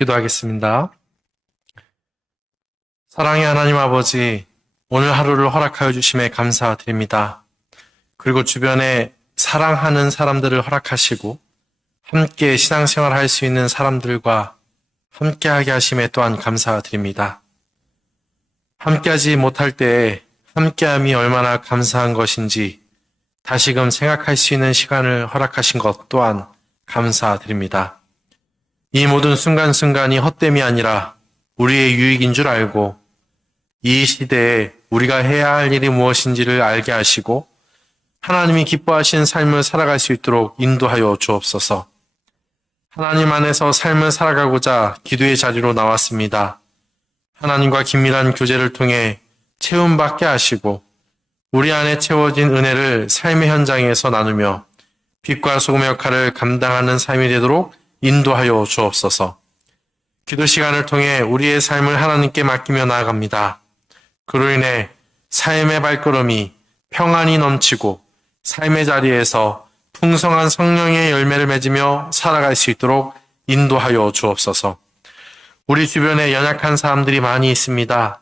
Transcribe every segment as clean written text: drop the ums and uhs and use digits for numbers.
기도하겠습니다. 사랑의 하나님 아버지, 오늘 하루를 허락하여 주심에 감사드립니다. 그리고 주변에 사랑하는 사람들을 허락하시고 함께 신앙생활 할 수 있는 사람들과 함께하게 하심에 또한 감사드립니다. 함께하지 못할 때에 함께함이 얼마나 감사한 것인지 다시금 생각할 수 있는 시간을 허락하신 것 또한 감사드립니다. 이 모든 순간순간이 헛됨이 아니라 우리의 유익인 줄 알고 이 시대에 우리가 해야 할 일이 무엇인지를 알게 하시고 하나님이 기뻐하시는 삶을 살아갈 수 있도록 인도하여 주옵소서. 하나님 안에서 삶을 살아가고자 기도의 자리로 나왔습니다. 하나님과 긴밀한 교제를 통해 채움받게 하시고 우리 안에 채워진 은혜를 삶의 현장에서 나누며 빛과 소금의 역할을 감당하는 삶이 되도록 인도하여 주옵소서. 기도 시간을 통해 우리의 삶을 하나님께 맡기며 나아갑니다. 그로 인해 삶의 발걸음이 평안이 넘치고 삶의 자리에서 풍성한 성령의 열매를 맺으며 살아갈 수 있도록 인도하여 주옵소서. 우리 주변에 연약한 사람들이 많이 있습니다.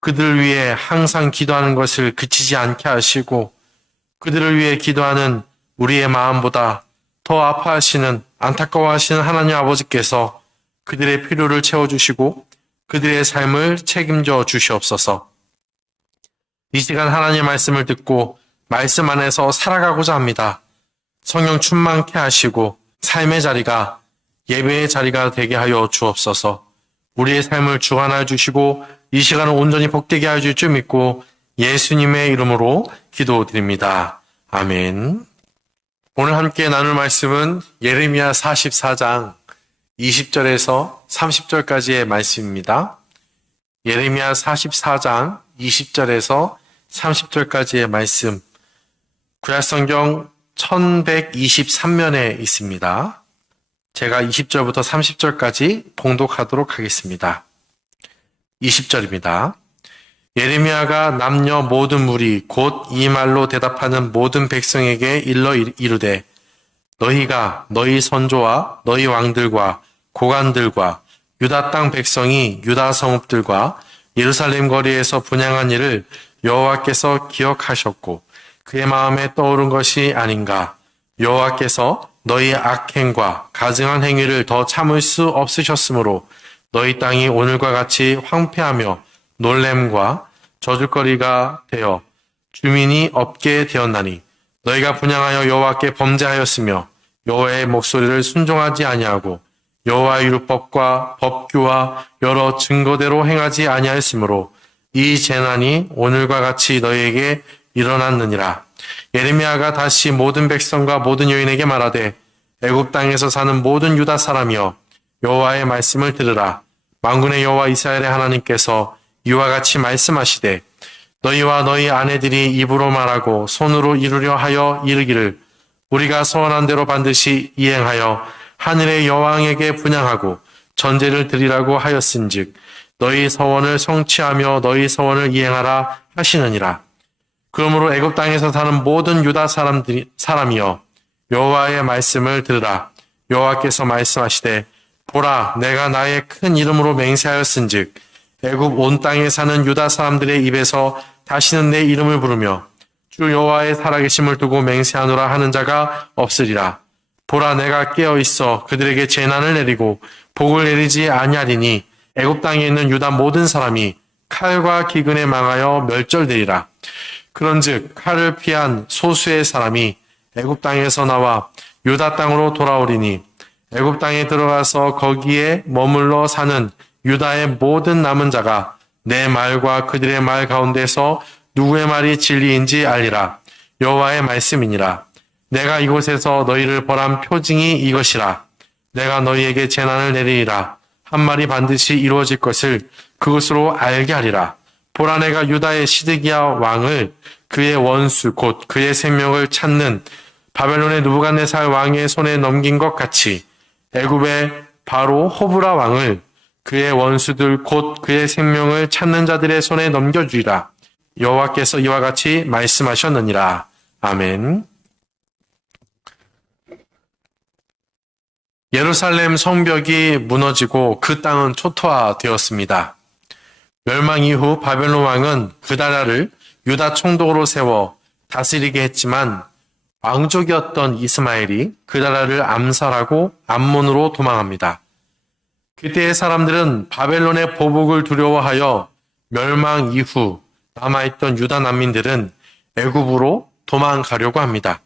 그들을 위해 항상 기도하는 것을 그치지 않게 하시고 그들을 위해 기도하는 우리의 마음보다 더 아파하시는 안타까워하시는 하나님 아버지께서 그들의 필요를 채워주시고 그들의 삶을 책임져 주시옵소서. 이 시간 하나님의 말씀을 듣고 말씀 안에서 살아가고자 합니다. 성령 충만케 하시고 삶의 자리가 예배의 자리가 되게 하여 주옵소서. 우리의 삶을 주관하여 주시고 이 시간을 온전히 복되게 하여 줄 줄 믿고 예수님의 이름으로 기도드립니다. 아멘. 오늘 함께 나눌 말씀은 예레미야 44장 20절에서 30절까지의 말씀입니다. 예레미야 44장 20절에서 30절까지의 말씀, 구약성경 1123면에 있습니다. 제가 20절부터 30절까지 봉독하도록 하겠습니다. 20절입니다. 예레미야가 남녀 모든 무리 곧 이 말로 대답하는 모든 백성에게 일러 이르되 너희가 너희 선조와 너희 왕들과 고관들과 유다 땅 백성이 유다 성읍들과 예루살렘 거리에서 분향한 일을 여호와께서 기억하셨고 그의 마음에 떠오른 것이 아닌가. 여호와께서 너희 악행과 가증한 행위를 더 참을 수 없으셨으므로 너희 땅이 오늘과 같이 황폐하며 놀램과 저주거리가 되어 주민이 없게 되었나니 너희가 분향하여 여호와께 범죄하였으며 여호와의 목소리를 순종하지 아니하고 여호와의 율법과 법규와 여러 증거대로 행하지 아니하였으므로 이 재난이 오늘과 같이 너희에게 일어났느니라. 예레미야가 다시 모든 백성과 모든 여인에게 말하되 애굽 땅에서 사는 모든 유다 사람이여 여호와의 말씀을 들으라. 만군의 여호와 이스라엘의 하나님께서 이와 같이 말씀하시되 너희와 너희 아내들이 입으로 말하고 손으로 이루려 하여 이르기를 우리가 소원한 대로 반드시 이행하여 하늘의 여왕에게 분향하고 전제를 드리라고 하였은즉 너희 서원을 성취하며 너희 서원을 이행하라 하시느니라. 그러므로 애굽 땅에서 사는 모든 유다 사람이여 여호와의 말씀을 들으라. 여호와께서 말씀하시되 보라 내가 나의 큰 이름으로 맹세하였은즉 애굽 온 땅에 사는 유다 사람들의 입에서 다시는 내 이름을 부르며 주 여호와의 살아계심을 두고 맹세하노라 하는 자가 없으리라. 보라 내가 깨어 있어 그들에게 재난을 내리고 복을 내리지 아니하리니 애굽 땅에 있는 유다 모든 사람이 칼과 기근에 망하여 멸절되리라. 그런즉 칼을 피한 소수의 사람이 애굽 땅에서 나와 유다 땅으로 돌아오리니 애굽 땅에 들어가서 거기에 머물러 사는 유다의 모든 남은 자가 내 말과 그들의 말 가운데서 누구의 말이 진리인지 알리라. 여호와의 말씀이니라. 내가 이곳에서 너희를 벌한 표징이 이것이라. 내가 너희에게 재난을 내리리라. 한 말이 반드시 이루어질 것을 그것으로 알게 하리라. 보라 내가 유다의 시드기야 왕을 그의 원수 곧 그의 생명을 찾는 바벨론의 느부갓네살 왕의 손에 넘긴 것 같이 애굽의 바로 호브라 왕을 그의 원수들 곧 그의 생명을 찾는 자들의 손에 넘겨주리라. 여호와께서 이와 같이 말씀하셨느니라. 아멘. 예루살렘 성벽이 무너지고 그 땅은 초토화되었습니다. 멸망 이후 바벨론 왕은 그 나라를 유다 총독으로 세워 다스리게 했지만 왕족이었던 이스마엘이 그 나라를 암살하고 암몬으로 도망합니다. 그때의 사람들은 바벨론의 보복을 두려워하여 멸망 이후 남아있던 유다 난민들은 애굽으로 도망가려고 합니다.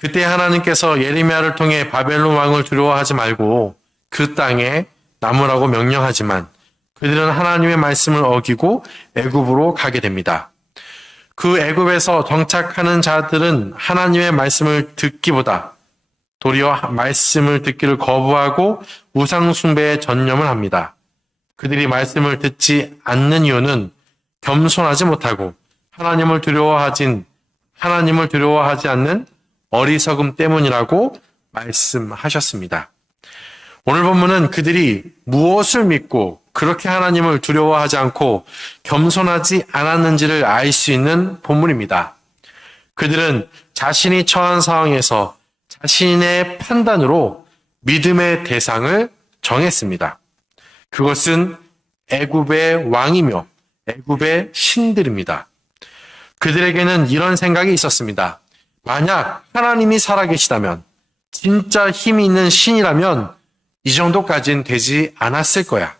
그때 하나님께서 예레미야를 통해 바벨론 왕을 두려워하지 말고 그 땅에 남으라고 명령하지만 그들은 하나님의 말씀을 어기고 애굽으로 가게 됩니다. 그 애굽에서 정착하는 자들은 하나님의 말씀을 듣기보다 도리어 말씀을 듣기를 거부하고 우상 숭배에 전념을 합니다. 그들이 말씀을 듣지 않는 이유는 겸손하지 못하고 하나님을 두려워하지 않는 어리석음 때문이라고 말씀하셨습니다. 오늘 본문은 그들이 무엇을 믿고 그렇게 하나님을 두려워하지 않고 겸손하지 않았는지를 알 수 있는 본문입니다. 그들은 자신이 처한 상황에서 자신의 판단으로 믿음의 대상을 정했습니다. 그것은 애굽의 왕이며 애굽의 신들입니다. 그들에게는 이런 생각이 있었습니다. 만약 하나님이 살아계시다면, 진짜 힘이 있는 신이라면 이 정도까지는 되지 않았을 거야.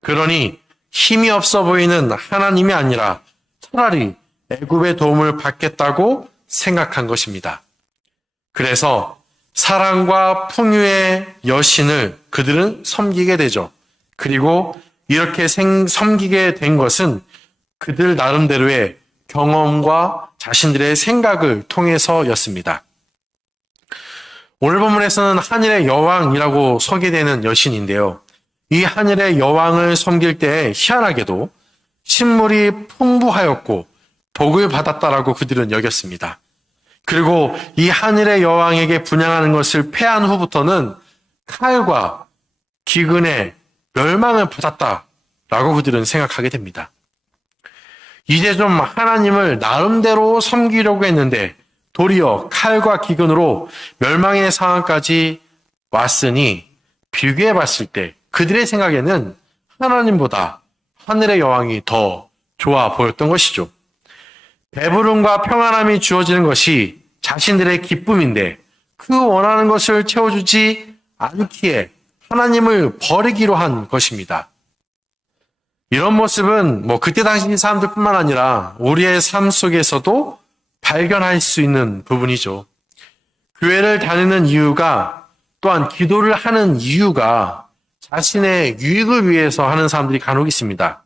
그러니 힘이 없어 보이는 하나님이 아니라 차라리 애굽의 도움을 받겠다고 생각한 것입니다. 그래서 사랑과 풍요의 여신을 그들은 섬기게 되죠. 그리고 이렇게 섬기게 된 것은 그들 나름대로의 경험과 자신들의 생각을 통해서였습니다. 오늘 본문에서는 하늘의 여왕이라고 소개되는 여신인데요. 이 하늘의 여왕을 섬길 때 희한하게도 식물이 풍부하였고 복을 받았다라고 그들은 여겼습니다. 그리고 이 하늘의 여왕에게 분양하는 것을 패한 후부터는 칼과 기근의 멸망을 받았다라고 그들은 생각하게 됩니다. 이제 좀 하나님을 나름대로 섬기려고 했는데 도리어 칼과 기근으로 멸망의 상황까지 왔으니 비교해 봤을 때 그들의 생각에는 하나님보다 하늘의 여왕이 더 좋아 보였던 것이죠. 배부름과 평안함이 주어지는 것이 자신들의 기쁨인데 그 원하는 것을 채워주지 않기에 하나님을 버리기로 한 것입니다. 이런 모습은 그때 당시 사람들뿐만 아니라 우리의 삶 속에서도 발견할 수 있는 부분이죠. 교회를 다니는 이유가 또한 기도를 하는 이유가 자신의 유익을 위해서 하는 사람들이 간혹 있습니다.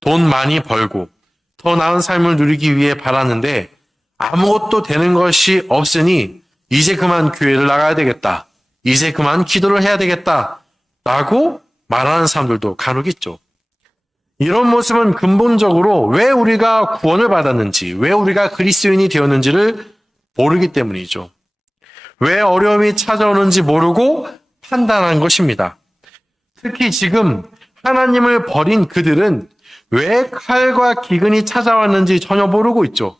돈 많이 벌고 더 나은 삶을 누리기 위해 바랐는데 아무것도 되는 것이 없으니 이제 그만 교회를 나가야 되겠다. 이제 그만 기도를 해야 되겠다. 라고 말하는 사람들도 간혹 있죠. 이런 모습은 근본적으로 왜 우리가 구원을 받았는지, 왜 우리가 그리스도인이 되었는지를 모르기 때문이죠. 왜 어려움이 찾아오는지 모르고 판단한 것입니다. 특히 지금 하나님을 버린 그들은 왜 칼과 기근이 찾아왔는지 전혀 모르고 있죠.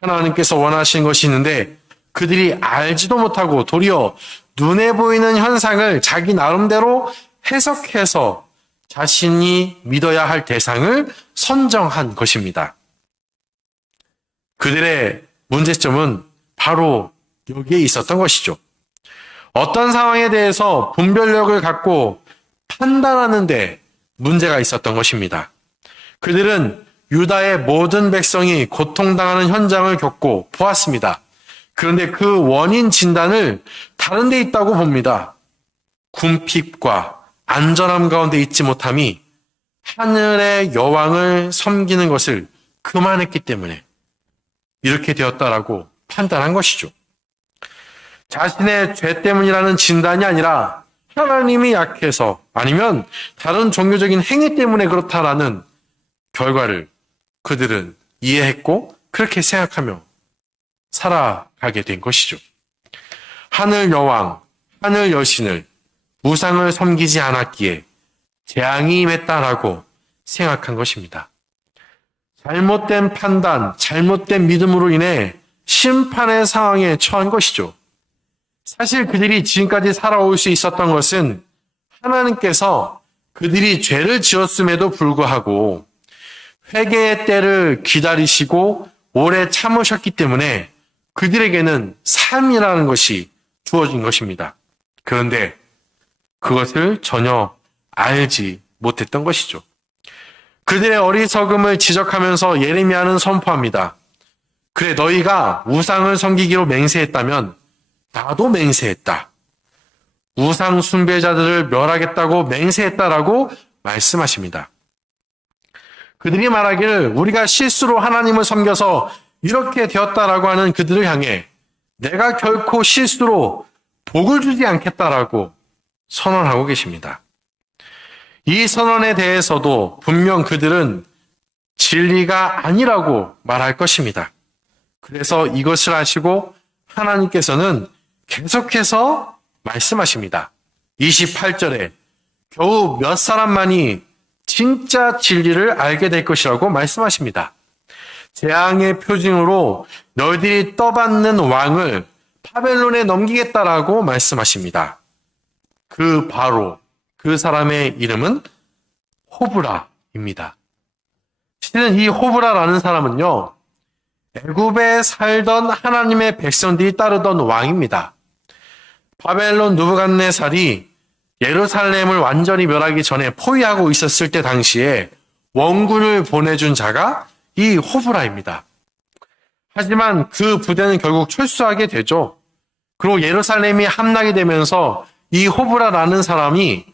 하나님께서 원하신 것이 있는데 그들이 알지도 못하고 도리어 눈에 보이는 현상을 자기 나름대로 해석해서 자신이 믿어야 할 대상을 선정한 것입니다. 그들의 문제점은 바로 여기에 있었던 것이죠. 어떤 상황에 대해서 분별력을 갖고 판단하는 데 문제가 있었던 것입니다. 그들은 유다의 모든 백성이 고통당하는 현장을 겪고 보았습니다. 그런데 그 원인 진단을 다른 데 있다고 봅니다. 궁핍과 안전함 가운데 있지 못함이 하늘의 여왕을 섬기는 것을 그만했기 때문에 이렇게 되었다라고 판단한 것이죠. 자신의 죄 때문이라는 진단이 아니라 하나님이 약해서 아니면 다른 종교적인 행위 때문에 그렇다라는 결과를 그들은 이해했고 그렇게 생각하며 살아가게 된 것이죠. 하늘 여왕, 하늘 여신을 우상을 섬기지 않았기에 재앙이 임했다라고 생각한 것입니다. 잘못된 판단, 잘못된 믿음으로 인해 심판의 상황에 처한 것이죠. 사실 그들이 지금까지 살아올 수 있었던 것은 하나님께서 그들이 죄를 지었음에도 불구하고 회개의 때를 기다리시고 오래 참으셨기 때문에 그들에게는 삶이라는 것이 주어진 것입니다. 그런데 그것을 전혀 알지 못했던 것이죠. 그들의 어리석음을 지적하면서 예레미야는 선포합니다. 그래, 너희가 우상을 섬기기로 맹세했다면 나도 맹세했다. 우상 숭배자들을 멸하겠다고 맹세했다라고 말씀하십니다. 그들이 말하기를 우리가 실수로 하나님을 섬겨서 이렇게 되었다라고 하는 그들을 향해 내가 결코 실수로 복을 주지 않겠다라고 선언하고 계십니다. 이 선언에 대해서도 분명 그들은 진리가 아니라고 말할 것입니다. 그래서 이것을 아시고 하나님께서는 계속해서 말씀하십니다. 28절에 겨우 몇 사람만이 진짜 진리를 알게 될 것이라고 말씀하십니다. 재앙의 표징으로 너희들이 떠받는 왕을 바벨론에 넘기겠다라고 말씀하십니다. 바로 그 사람의 이름은 호브라입니다. 실은 이 호브라라는 사람은요, 애굽에 살던 하나님의 백성들이 따르던 왕입니다. 바벨론 느부갓네살이 예루살렘을 완전히 멸하기 전에 포위하고 있었을 때 당시에 원군을 보내준 자가 이 호브라입니다. 하지만 그 부대는 결국 철수하게 되죠. 그리고 예루살렘이 함락이 되면서 이 호브라라는 사람이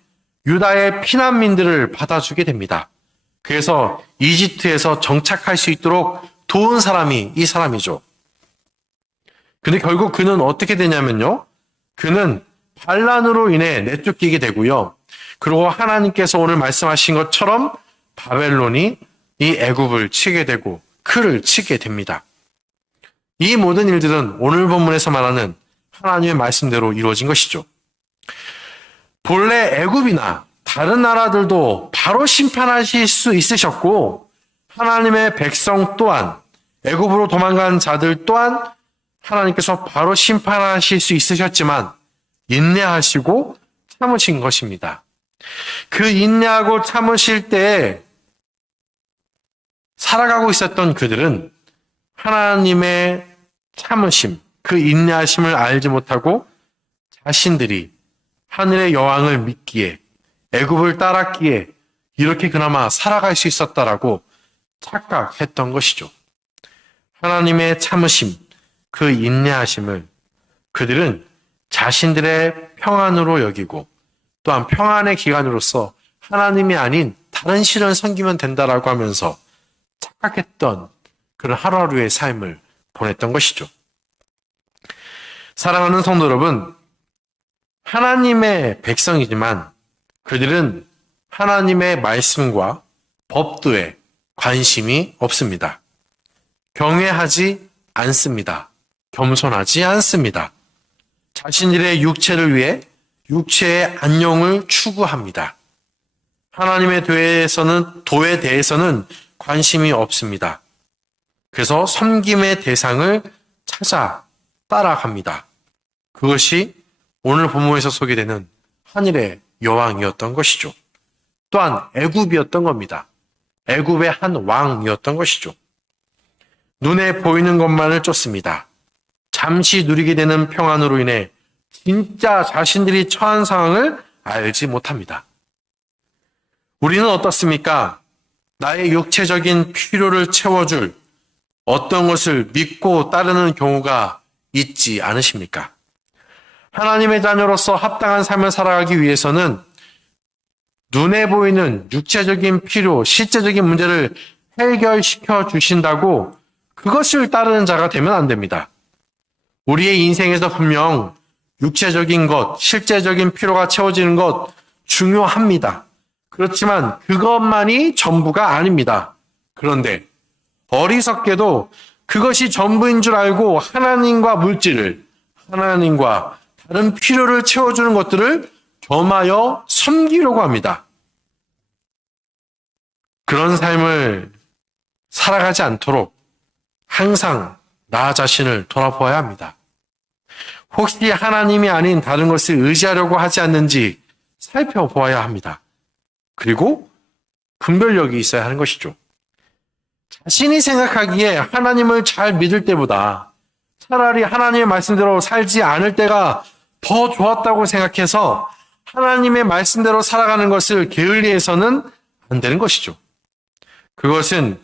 유다의 피난민들을 받아주게 됩니다. 그래서 이집트에서 정착할 수 있도록 도운 사람이 이 사람이죠. 근데 결국 그는 어떻게 되냐면요. 그는 반란으로 인해 내쫓기게 되고요. 그리고 하나님께서 오늘 말씀하신 것처럼 바벨론이 이 애굽을 치게 되고 그를 치게 됩니다. 이 모든 일들은 오늘 본문에서 말하는 하나님의 말씀대로 이루어진 것이죠. 본래 애굽이나 다른 나라들도 바로 심판하실 수 있으셨고 하나님의 백성 또한 애굽으로 도망간 자들 또한 하나님께서 바로 심판하실 수 있으셨지만 인내하시고 참으신 것입니다. 그 인내하고 참으실 때에 살아가고 있었던 그들은 하나님의 참으심, 그 인내하심을 알지 못하고 자신들이 하늘의 여왕을 믿기에 애굽을 따랐기에 이렇게 그나마 살아갈 수 있었다라고 착각했던 것이죠. 하나님의 참으심, 그 인내하심을 그들은 자신들의 평안으로 여기고 또한 평안의 기간으로서 하나님이 아닌 다른 신을 섬기면 된다라고 하면서 착각했던 그런 하루하루의 삶을 보냈던 것이죠. 사랑하는 성도 여러분, 하나님의 백성이지만 그들은 하나님의 말씀과 법도에 관심이 없습니다. 경외하지 않습니다. 겸손하지 않습니다. 자신들의 육체를 위해 육체의 안녕을 추구합니다. 하나님의 도에 대해서는 관심이 없습니다. 그래서 섬김의 대상을 찾아 따라갑니다. 그것이 오늘 본문에서 소개되는 하늘의 여왕이었던 것이죠. 또한 애굽이었던 겁니다. 애굽의 한 왕이었던 것이죠. 눈에 보이는 것만을 쫓습니다. 잠시 누리게 되는 평안으로 인해 진짜 자신들이 처한 상황을 알지 못합니다. 우리는 어떻습니까? 나의 육체적인 필요를 채워줄 어떤 것을 믿고 따르는 경우가 있지 않으십니까? 하나님의 자녀로서 합당한 삶을 살아가기 위해서는 눈에 보이는 육체적인 필요, 실제적인 문제를 해결시켜 주신다고 그것을 따르는 자가 되면 안 됩니다. 우리의 인생에서 분명 육체적인 것, 실제적인 필요가 채워지는 것 중요합니다. 그렇지만 그것만이 전부가 아닙니다. 그런데 어리석게도 그것이 전부인 줄 알고 하나님과 물질을, 하나님과 다른 필요를 채워주는 것들을 겸하여 섬기려고 합니다. 그런 삶을 살아가지 않도록 항상 나 자신을 돌아보아야 합니다. 혹시 하나님이 아닌 다른 것을 의지하려고 하지 않는지 살펴보아야 합니다. 그리고 분별력이 있어야 하는 것이죠. 자신이 생각하기에 하나님을 잘 믿을 때보다 차라리 하나님의 말씀대로 살지 않을 때가 더 좋았다고 생각해서 하나님의 말씀대로 살아가는 것을 게을리해서는 안 되는 것이죠. 그것은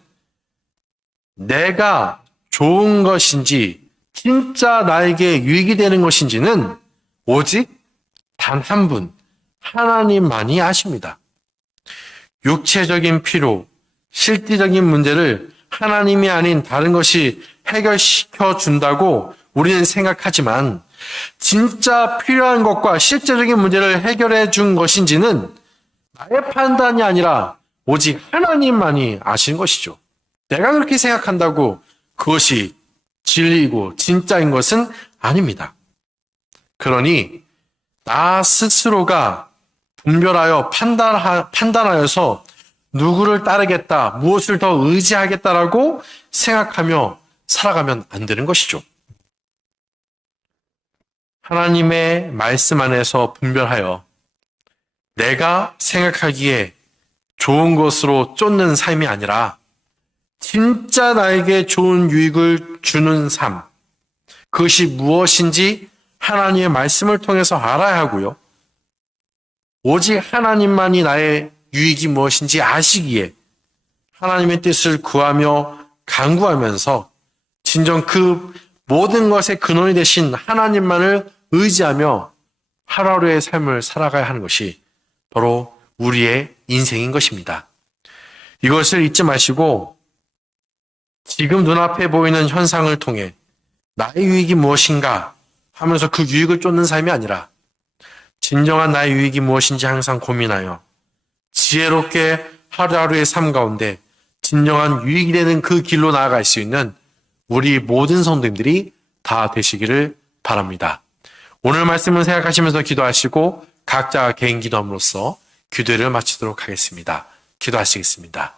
내가 좋은 것인지 진짜 나에게 유익이 되는 것인지는 오직 단 한 분, 하나님만이 아십니다. 육체적인 필요, 실질적인 문제를 하나님이 아닌 다른 것이 해결시켜 준다고 우리는 생각하지만 진짜 필요한 것과 실제적인 문제를 해결해 준 것인지는 나의 판단이 아니라 오직 하나님만이 아시는 것이죠. 내가 그렇게 생각한다고 그것이 진리이고 진짜인 것은 아닙니다. 그러니 나 스스로가 분별하여 판단하여서 누구를 따르겠다, 무엇을 더 의지하겠다라고 생각하며 살아가면 안 되는 것이죠. 하나님의 말씀 안에서 분별하여 내가 생각하기에 좋은 것으로 쫓는 삶이 아니라 진짜 나에게 좋은 유익을 주는 삶, 그것이 무엇인지 하나님의 말씀을 통해서 알아야 하고요. 오직 하나님만이 나의 유익이 무엇인지 아시기에 하나님의 뜻을 구하며 간구하면서 진정 그 모든 것의 근원이 되신 하나님만을 의지하며 하루하루의 삶을 살아가야 하는 것이 바로 우리의 인생인 것입니다. 이것을 잊지 마시고 지금 눈앞에 보이는 현상을 통해 나의 유익이 무엇인가 하면서 그 유익을 쫓는 삶이 아니라 진정한 나의 유익이 무엇인지 항상 고민하여 지혜롭게 하루하루의 삶 가운데 진정한 유익이 되는 그 길로 나아갈 수 있는 우리 모든 성도님들이 다 되시기를 바랍니다. 오늘 말씀을 생각하시면서 기도하시고 각자 개인 기도함으로써 기도를 마치도록 하겠습니다. 기도하시겠습니다.